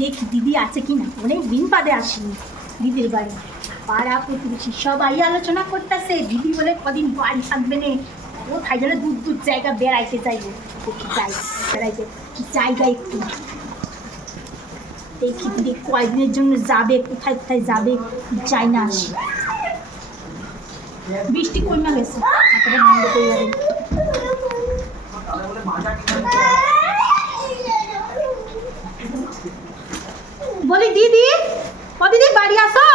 দেখি দিদি আছে কি না, অনেক দিন বাদে আসিনি দিদির বাড়ি। পাড়া প্রতিবেশী সবাই আলোচনা করতেছে, দিদি বলে কদিন বাড়ি থাকবে না, কোথায় যেন দূর দূর জায়গা বেড়াইতে যাইবো। দেখি যাই বেড়াইতে, কি জায়গা একটু? দেখি দিদি কয়দিনের জন্য যাবে, কোথায় কোথায় যাবে যাই না আসি। বৃষ্টি কমে গেছে তারপরে বন্ধ করে যাবে বলি দিদি? ও দিদি বাড়ি আসো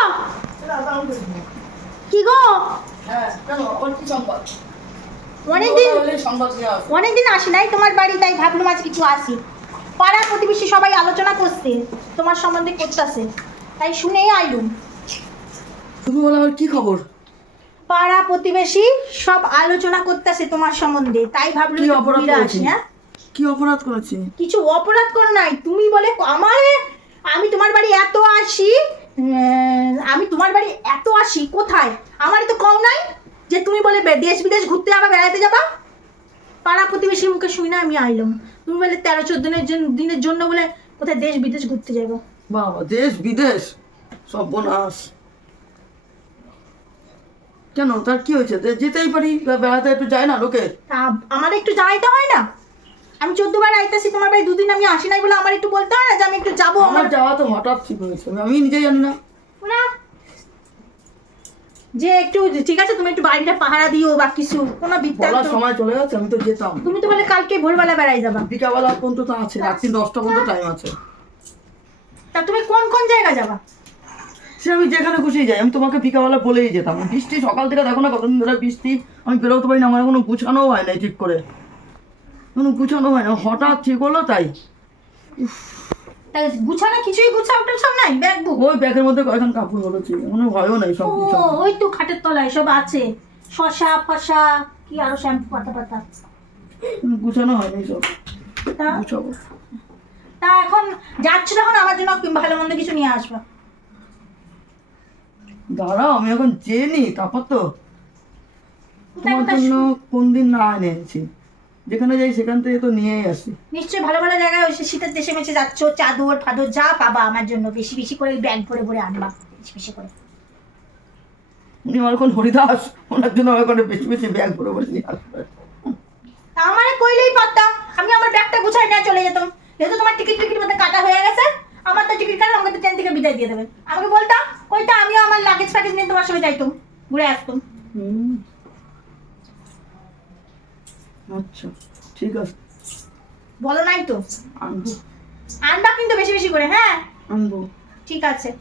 কি গো? হ্যাঁ অনেকদিন আসো। অনেকদিন আসি নাই তোমার বাড়ি তাই ভাবলাম আজ কিছু আসি। পাড়া প্রতিবেশী সবাই আলোচনা করছে তোমার সম্বন্ধে করতেছে। তাই শুনেই আইলুম। তুমি বলো আবার কি খবর? পাড়া প্রতিবেশী সব আলোচনা করতেছে তোমার সম্বন্ধে তাই ভাবলাম কি অপরাধ করেছি? হ্যাঁ? কি অপরাধ করেছি? কিছু অপরাধ করো নাই তুমি বলে আমার আমি তোমার বাড়ি এত আসি উম, আমি তোমার বাড়ি এত আসি কোথায়? আমার তো কম নাই যে তুমি বলে দেশ বিদেশ ঘুরতে যাবা বেড়াতে যাবা? পাড়া প্রতিবেশীর মুখে শুই না আমি আইলাম। তুমি বলে তেরো চোদ্দ দিনের জন- দিনের জন্য বলে কোথায় দেশ বিদেশ ঘুরতে যাব? বাবা দেশ বিদেশ? সব বোনাস কেন? তার কি হয়েছে? যেতেই পারি বেড়াতে একটু যায় না লোকে? আমার একটু যাইতে হয় না? আমি চোদ্দ বার আইতাছি তোমার বাড়ি দুদিন আমি আসি নাই বলে আমার একটু বলতে হয় না যে আমি একটু আমার যাওয়া তো হঠাৎ ঠিক হয়েছে। আমি নিজেই জানি না। যে একটু ঠিক আছে তুমি একটু বাড়িটা পাহারা দিও বা কিছু। কোনো বৃত্তান্ত। সময় চলে গেছে আমি তো যেতাম। তুমি তো বলে কালকে ভোরবেলা বেড়াই যাবা। বিকালবেলা পর্যন্ত তো আছে রাত্রি দশটা পর্যন্ত টাইম আছে। তা তুমি কোন কোন জায়গা যাবা? সে আমি যেখানে খুশি যাই আমি তোমাকে বিকালবেলা বলেই যেতাম। বৃষ্টি সকাল থেকে দেখো না কতদিন ধরে বৃষ্টি। আমি বেরোতে পারি না আমার কোনো গুছানো হয় না ঠিক করে। কোনো গুছানো হয় না হঠাৎ ঠিক হলো তাই। তা গুছানো কিছুই গুছাও সব নাই ব্যাগ বুক ওই ব্যাগের মধ্যে কয়েকজন কাপড় হলেছি কোনো ভয়ও নেই সব ও ওই তো খাটের তলায় সব আছে। শশা ফসা কি আরও শ্যাম্পু পাতা পাতা। গুছানো হয়নি সব। তা গুছাবো। তা এখন যাচ্ছ আমার জন্য ভালো মন্দ কিছু নিয়ে আসবা। দাঁড়াও আমি এখন জেনি তারপর তো। তোমার জন্য কোন দিন না এনেছি। যেখানে যাই সেখান থেকে তো নিয়েই আসি। নিশ্চয়ই ভালো ভালো জায়গায় ওই শীতের দেশে মেশে যাচ্ছ চাদর ফাদর যা পাবা আমার জন্য বেশি বেশি করে ব্যাগ ভরে ভরে আনবা বেশি বেশি করে। উনি আমার এখন হরিদাস ওনার জন্য আমার বেশি বেশি ব্যাগ ভরে ভরে নিয়ে আসবে। আমারে কইলেই পারতাম আমি আমার ব্যাগটা গুছাই নিয়ে চলে যেতাম। যেহেতু তোমার টিকিট টিকিট মধ্যে কাটা হয়ে গেছে আমার তো টিকিট কাটা আমাকে তো ট্রেন থেকে বিদায় দিয়ে দেবে। আমাকে বলতাম কইতা আমিও আমার লাগেজ ফ্যাগেজ নিয়ে তোমার সঙ্গে যাইতাম ঘুরে আসতাম। হুম। আচ্ছা ঠিক আছে। বলো নাই তো? আনব। আনবা কিন্তু বেশি বেশি করে হ্যাঁ? আনব। ঠিক আছে।